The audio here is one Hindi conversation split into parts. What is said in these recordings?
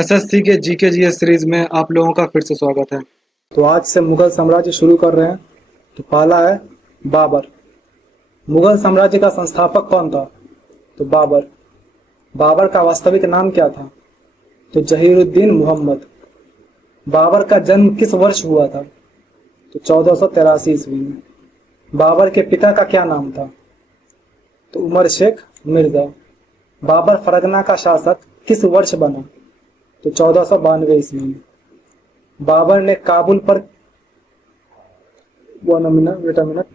एसएससी के जीके जीएस सीरीज में आप लोगों का फिर से स्वागत है। तो आज से मुगल साम्राज्य शुरू कर रहे हैं। तो पहला है बाबर। मुगल साम्राज्य का संस्थापक कौन था? तो बाबर। बाबर का वास्तविक नाम क्या था? तो जहीरुद्दीन मोहम्मद। बाबर का जन्म किस वर्ष हुआ था? तो 1483 ईस्वी में। बाबर के पिता का क्या नाम था? तो उमर शेख मिर्जा। बाबर फरगना का शासक किस वर्ष बना? तो 1492 ईस्वी में। बाबर ने काबुल पर वेट अ मिनट,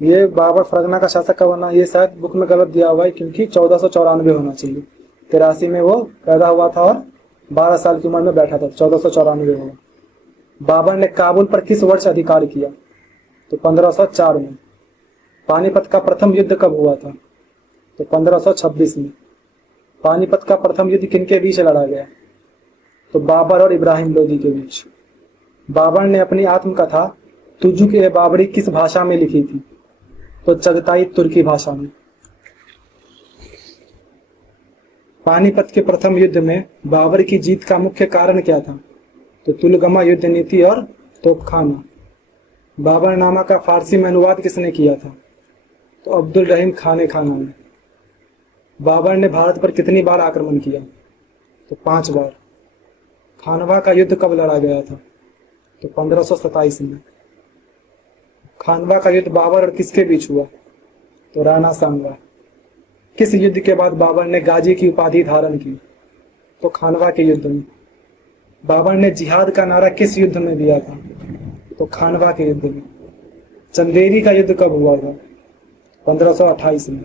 ये बाबर फरगना का शासक कब बना? ये शायद बुक में गलत दिया हुआ है, क्योंकि 1494 होना चाहिए। 83 में वो पैदा हुआ था और 12 साल की उम्र में बैठा था। 1494 होगा। बाबर ने काबुल पर किस वर्ष अधिकार किया? तो 1504 में। पानीपत का प्रथम युद्ध कब हुआ था? तो 1526 में। पानीपत का प्रथम युद्ध किनके बीच लड़ा गया? तो बाबर और इब्राहिम लोदी के बीच। बाबर ने अपनी आत्मकथा तुजुक ए बाबरी किस भाषा में लिखी थी? तो चगताई तुर्की भाषा में। पानीपत के प्रथम युद्ध में बाबर की जीत का मुख्य कारण क्या था? तो तुलगमा युद्ध नीति और तोपखाना। बाबरनामा का फारसी में अनुवाद किसने किया था? तो अब्दुल रहीम खाने खाना ने। बाबर ने भारत पर कितनी बार आक्रमण किया? तो 5 बार। खानवा का युद्ध कब लड़ा गया था? तो 1527 में। खानवा का युद्ध बाबर और किसके बीच हुआ? तो राणा सांगा। किस युद्ध के बाद बाबर ने गाजी की उपाधि धारण की? तो खानवा के युद्ध में। बाबर ने जिहाद का नारा किस युद्ध में दिया था? तो खानवा के युद्ध में। चंदेरी का युद्ध कब हुआ था? 1528 में।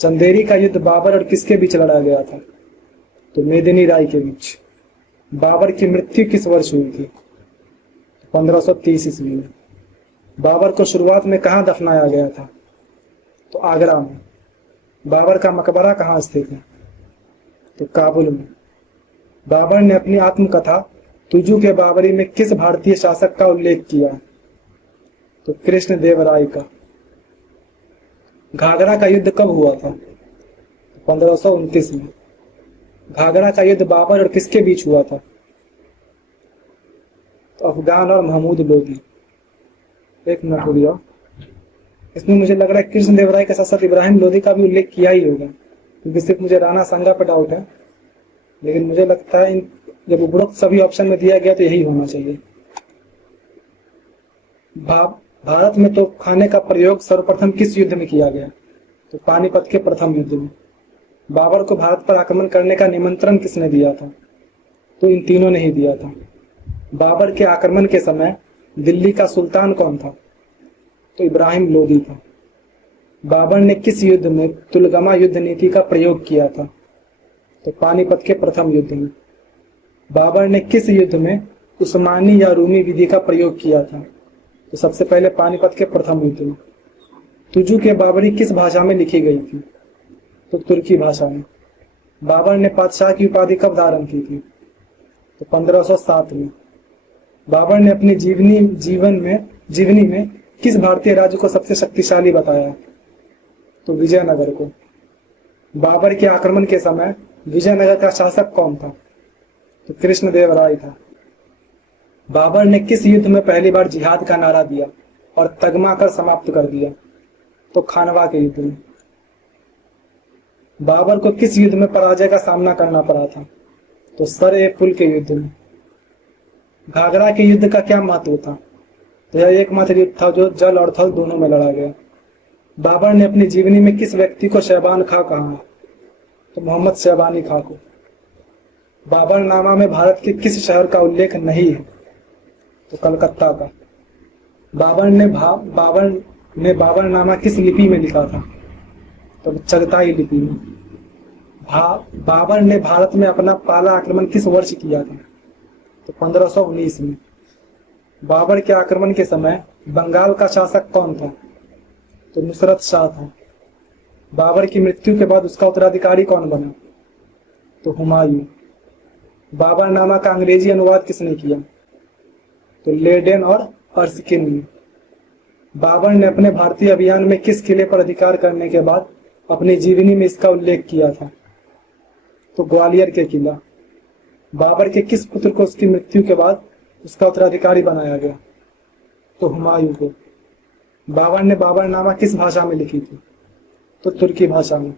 चंदेरी का युद्ध बाबर और किसके बीच लड़ा गया था? तो मेदिनी राय के बीच। बाबर की मृत्यु किस वर्ष हुई थी? 1530 ईस्वी में। बाबर को शुरुआत में कहाँ दफनाया गया था? तो आगरा में। बाबर का मकबरा कहाँ स्थित है? तो काबुल में। बाबर ने अपनी आत्मकथा तुजु के बाबरी में किस भारतीय शासक का उल्लेख किया? तो कृष्ण देव राय का। घाघरा का युद्ध कब हुआ था? 1529 में। घाघरा का युद्ध बाबर और किसके बीच हुआ था? तो अफगान और महमूद लोदी। एक मिनट हो गया, इसमें मुझे लग रहा है कृष्ण देव राय के साथ साथ इब्राहिम लोदी का भी उल्लेख किया ही होगा, क्योंकि सिर्फ मुझे राणा सांगा पर डाउट है, लेकिन मुझे लगता है जब उपरोक्त सभी ऑप्शन में दिया गया तो यही होना चाहिए। भारत में तोपखाने का प्रयोग सर्वप्रथम किस युद्ध में किया गया? तो पानीपत के प्रथम युद्ध में। बाबर को भारत पर आक्रमण करने का निमंत्रण किसने दिया था? तो इन तीनों ने ही दिया था। बाबर के आक्रमण के समय दिल्ली का सुल्तान कौन था? तो इब्राहिम लोदी था। बाबर ने किस युद्ध में तुलगमा युद्ध नीति का प्रयोग किया था? तो पानीपत के प्रथम युद्ध में। बाबर ने किस युद्ध में उस्मानी या रूमी विधि का प्रयोग किया था? तो सबसे पहले पानीपत के प्रथम युद्ध में। तुजु के बाबरी किस भाषा में लिखी गई थी? तो तुर्की भाषा में। बाबर ने पातशाह की उपाधि कब धारण की थी? तो 1507 में। बाबर ने अपनी जीवनी में किस भारतीय राज्य को सबसे शक्तिशाली बताया? तो विजयनगर को। बाबर के आक्रमण के समय विजयनगर का शासक कौन था? तो कृष्णदेव राय था। बाबर ने किस युद्ध में पहली बार जिहाद का नारा दिया और तगमा कर समाप्त कर दिया? तो खानवा के युद्ध में। बाबर को किस युद्ध में पराजय का सामना करना पड़ा था? तो सर ए पुल के युद्ध में। घाघरा के युद्ध का क्या महत्व था? तो यह एकमात्र युद्ध था जो जल और थल दोनों में लड़ा गया। बाबर ने अपनी जीवनी में किस व्यक्ति को शहबान खां कहा? तो मोहम्मद शहबानी खां को। बाबरनामा में भारत के किस शहर का उल्लेख नहीं है? तो कलकत्ता का। बाबर ने बाबरनामा किस लिपि में लिखा था? तो चगताई लिपि में। बाबर ने भारत में अपना पहला आक्रमण किस वर्ष किया था? तो 1519 में। बाबर के आक्रमण के समय बंगाल का शासक कौन था? तो नुसरत शाह था। बाबर की मृत्यु के बाद उसका उत्तराधिकारी कौन बना? तो हुमायूं। बाबरनामा का अंग्रेजी अनुवाद किसने किया? तो लेडेन और अर्स्किन ने। बाबर ने अपने भारतीय अभियान में किस किले पर अधिकार करने के बाद अपनी जीवनी में इसका उल्लेख किया था? तो ग्वालियर के किला। बाबर के किस पुत्र को उसकी मृत्यु के बाद उसका उत्तराधिकारी बनाया गया? तो हुमायूं को। बाबर ने बाबरनामा किस भाषा में लिखी थी? तो तुर्की भाषा में।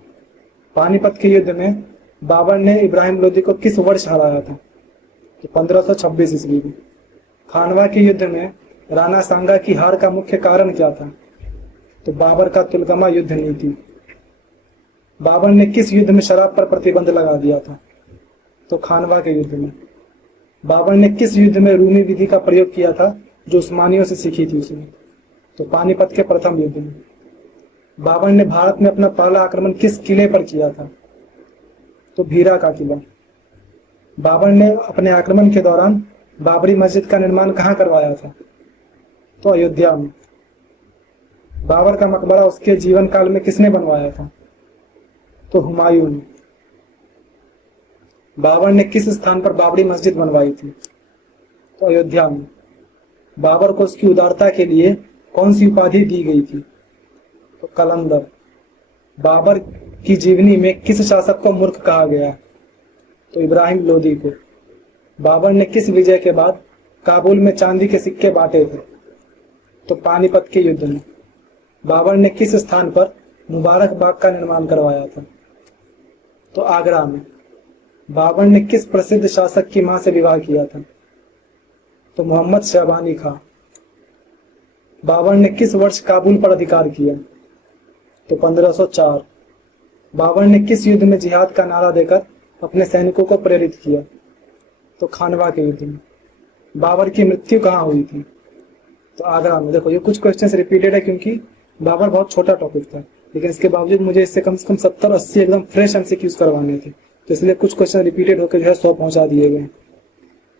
पानीपत के युद्ध में बाबर ने इब्राहिम लोदी को किस वर्ष हराया था? तो 1526 ईस्वी में। खानवा के युद्ध में राणा सांगा की हार का मुख्य कारण क्या था? तो बाबर का तुलगमा युद्ध नीति। बाबर ने किस युद्ध में शराब पर प्रतिबंध लगा दिया था? तो खानवा के युद्ध में। बाबर ने किस युद्ध में रूमी विधि का प्रयोग किया था जो उस्मानियों से सीखी थी उसने? तो पानीपत के प्रथम युद्ध में। बाबर ने भारत में अपना पहला आक्रमण किस किले पर किया था? तो भीरा का किला। बाबर ने अपने आक्रमण के दौरान बाबरी मस्जिद का निर्माण कहाँ करवाया था? तो अयोध्या में। बाबर का मकबरा उसके जीवन काल में किसने बनवाया था? तो हुमायूं ने। बाबर ने किस स्थान पर बाबरी मस्जिद बनवाई थी? तो अयोध्या में। बाबर को उसकी उदारता के लिए कौन सी उपाधि दी गई थी? तो कलंदर। बाबर की जीवनी में किस शासक को मूर्ख कहा गया? तो इब्राहिम लोदी को। बाबर ने किस विजय के बाद काबुल में चांदी के सिक्के बांटे थे? तो पानीपत के युद्ध में। बाबर ने किस स्थान पर मुबारक बाग का निर्माण करवाया था? तो आगरा में। बाबर ने किस प्रसिद्ध शासक की मां से विवाह किया था? तो मोहम्मद शहबानी खां। बाबर ने किस वर्ष काबुल पर अधिकार किया? तो 1504। बाबर ने किस युद्ध में जिहाद का नारा देकर अपने सैनिकों को प्रेरित किया? तो खानवा के युद्ध में। बाबर की मृत्यु कहाँ हुई थी? तो आगरा में। देखो ये कुछ क्वेश्चंस रिपीटेड है क्योंकि बाबर बहुत छोटा टॉपिक था, लेकिन इसके बावजूद मुझे इससे कम से कम 70-80 एकदम फ्रेश एमसीक्यूज करवाने थे, तो इसलिए कुछ क्वेश्चन रिपीटेड होकर जो है 100 पहुंचा दिए गए।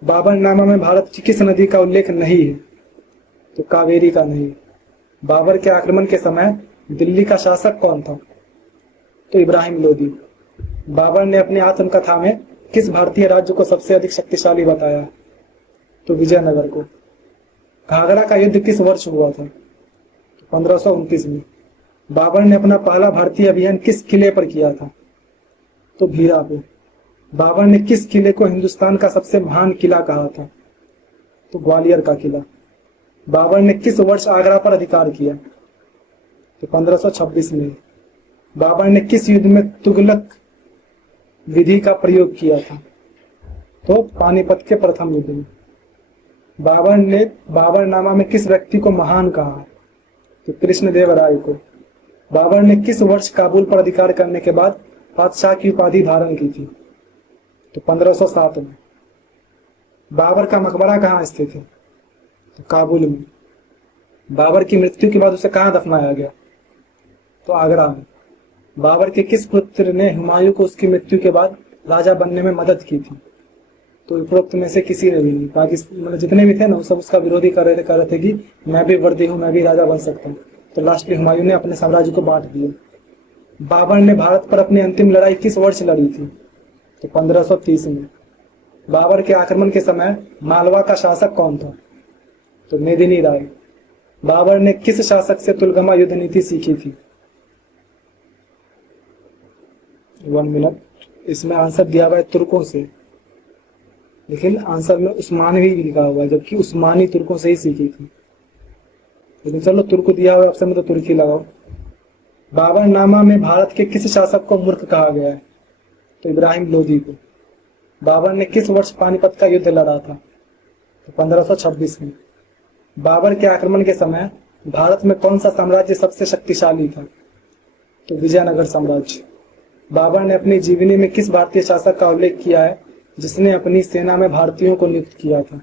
बाबरनामा में भारत की किस नदी का उल्लेख नहीं है? तो कावेरी का नहीं। बाबर के आक्रमण के समय दिल्ली का शासक कौन था? तो इब्राहिम लोदी। बाबर ने अपनी आत्मकथा में किस भारतीय राज्य को सबसे अधिक शक्तिशाली बताया? तो विजयनगर को। घाघरा का युद्ध किस वर्ष हुआ था? तो 1529 में। बाबर ने अपना पहला भारतीय अभियान किस किले पर किया था? तो भीरा पे। बाबर ने किस किले को हिंदुस्तान का सबसे महान किला कहा था? तो ग्वालियर का किला। बाबर ने किस वर्ष आगरा पर अधिकार किया? तो 1526 में। बाबर ने किस युद्ध में तुगलक विधि का प्रयोग किया था? तो पानीपत के प्रथम युद्ध में। बाबर ने बाबरनामा में किस व्यक्ति को महान कहा? तो कृष्णदेवराय को। बाबर ने किस वर्ष काबुल पर अधिकार करने के बाद बादशाह की उपाधि धारण की थी? तो 1507 में। बाबर का मकबरा कहाँ स्थित है? तो काबुल में। बाबर की मृत्यु के बाद उसे कहाँ दफनाया गया? तो आगरा में। बाबर के किस पुत्र ने हुमायूं को उसकी मृत्यु के बाद राजा बनने में मदद की थी? तो उपरोक्त में से किसी ने भी नहीं। बाकी मतलब जितने भी थे ना वो सब उसका विरोधी कर रहे थे कि मैं भी वर्दी हूँ, मैं भी राजा बन सकता हूँ। तो लास्टली हुमायूं ने अपने साम्राज्य को बांट दिया। बाबर ने भारत पर अपनी अंतिम लड़ाई किस वर्ष लड़ी थी? तो 1530 में। बाबर के आक्रमण के समय मालवा का शासक कौन था? तो मेदिनी राय। बाबर ने किस शासक से तुलगमा युद्ध नीति सीखी थी? 1 मिनट। इसमें आंसर दिया हुआ है तुर्कों से, लेकिन आंसर में उस्मानवी भी लिखा हुआ है, जबकि उस्मानी तुर्कों से ही सीखी थी। लेकिन चलो तुर्क दिया हुआ ऑप्शन में तो तुर्की लगाओ। बाबरनामा में भारत के किस शासक को मूर्ख कहा गया है? तो इब्राहिम लोदी को। बाबर ने किस वर्ष पानीपत का युद्ध लड़ा था? तो 1526 में। बाबर के आक्रमण के समय भारत में कौन सा साम्राज्य सबसे शक्तिशाली था? तो विजयनगर साम्राज्य। बाबर ने अपनी जीवनी में किस भारतीय शासक का उल्लेख किया है जिसने अपनी सेना में भारतीयों को नियुक्त किया था?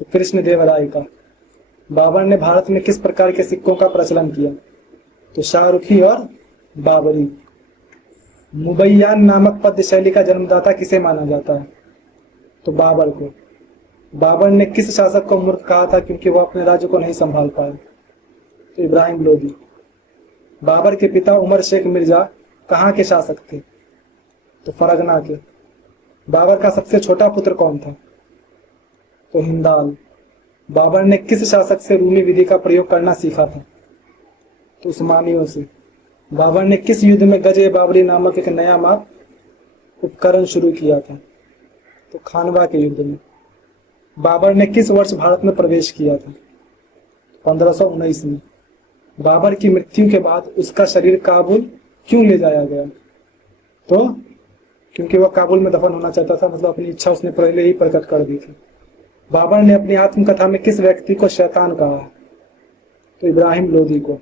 तो कृष्णदेवराय का। बाबर ने भारत में किस प्रकार के सिक्कों का प्रचलन किया? तो शाहरुखी और बाबरी। मुबैयान नामक पद्य शैली का जन्मदाता किसे माना जाता है? तो बाबर को। बाबर ने किस शासक को मूर्ख कहा था क्योंकि वह अपने राज्य को नहीं संभाल पाए? तो इब्राहिम लोदी। बाबर के पिता उमर शेख मिर्जा कहाँ के शासक थे? तो फरगना के। बाबर का सबसे छोटा पुत्र कौन था? तो हिंदाल। बाबर ने किस शासक से रूमी विधि का प्रयोग करना सीखा था? तो उस्मानियों से। बाबर ने किस युद्ध में गजे बाबरी नामक एक नया माप उपकरण शुरू किया था? तो खानवा के युद्ध में। बाबर ने किस वर्ष भारत में प्रवेश किया था? 1519 में। बाबर की मृत्यु के बाद उसका शरीर काबुल क्यों ले जाया गया? तो क्योंकि वह काबुल में दफन होना चाहता था, मतलब अपनी इच्छा उसने पहले ही प्रकट कर दी थी। बाबर ने अपनी आत्मकथा में किस व्यक्ति को शैतान कहा है? तो इब्राहिम लोदी को।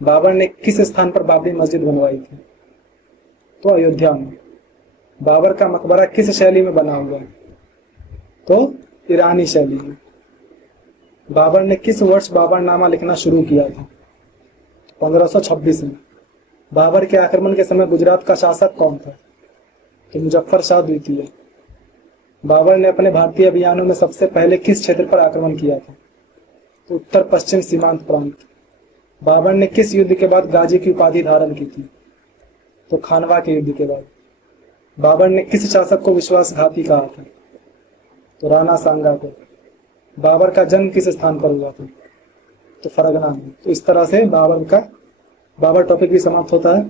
बाबर ने किस स्थान पर बाबरी मस्जिद बनवाई थी? तो अयोध्या में। बाबर का मकबरा किस शैली में बना हुआ है? तो ईरानी शैली में। बाबर ने किस वर्ष बाबरनामा लिखना शुरू किया था? 1526 में। बाबर के आक्रमण के समय गुजरात का शासक कौन था? तो मुजफ्फर शाह द्वितीय। बाबर ने अपने भारतीय अभियानों में सबसे पहले किस क्षेत्र पर आक्रमण किया था? तो उत्तर पश्चिम सीमांत प्रांत। बाबर ने किस युद्ध के बाद गाजी की उपाधि धारण की थी? तो खानवा के युद्ध के बाद। बाबर ने किस शासक को विश्वासघाती कहा था? तो राणा सांगा को। बाबर का जन्म किस स्थान पर हुआ था? तो फरगना में। तो इस तरह से बाबर टॉपिक भी समाप्त होता है।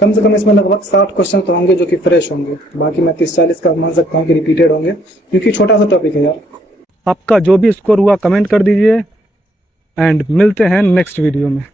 कम से कम इसमें लगभग 60 क्वेश्चन तो होंगे जो कि फ्रेश होंगे, बाकी मैं 30-40 का मान सकता हूँ कि रिपीटेड होंगे, क्योंकि छोटा सा टॉपिक है यार। आपका जो भी स्कोर हुआ कमेंट कर दीजिए एंड मिलते हैं नेक्स्ट वीडियो में।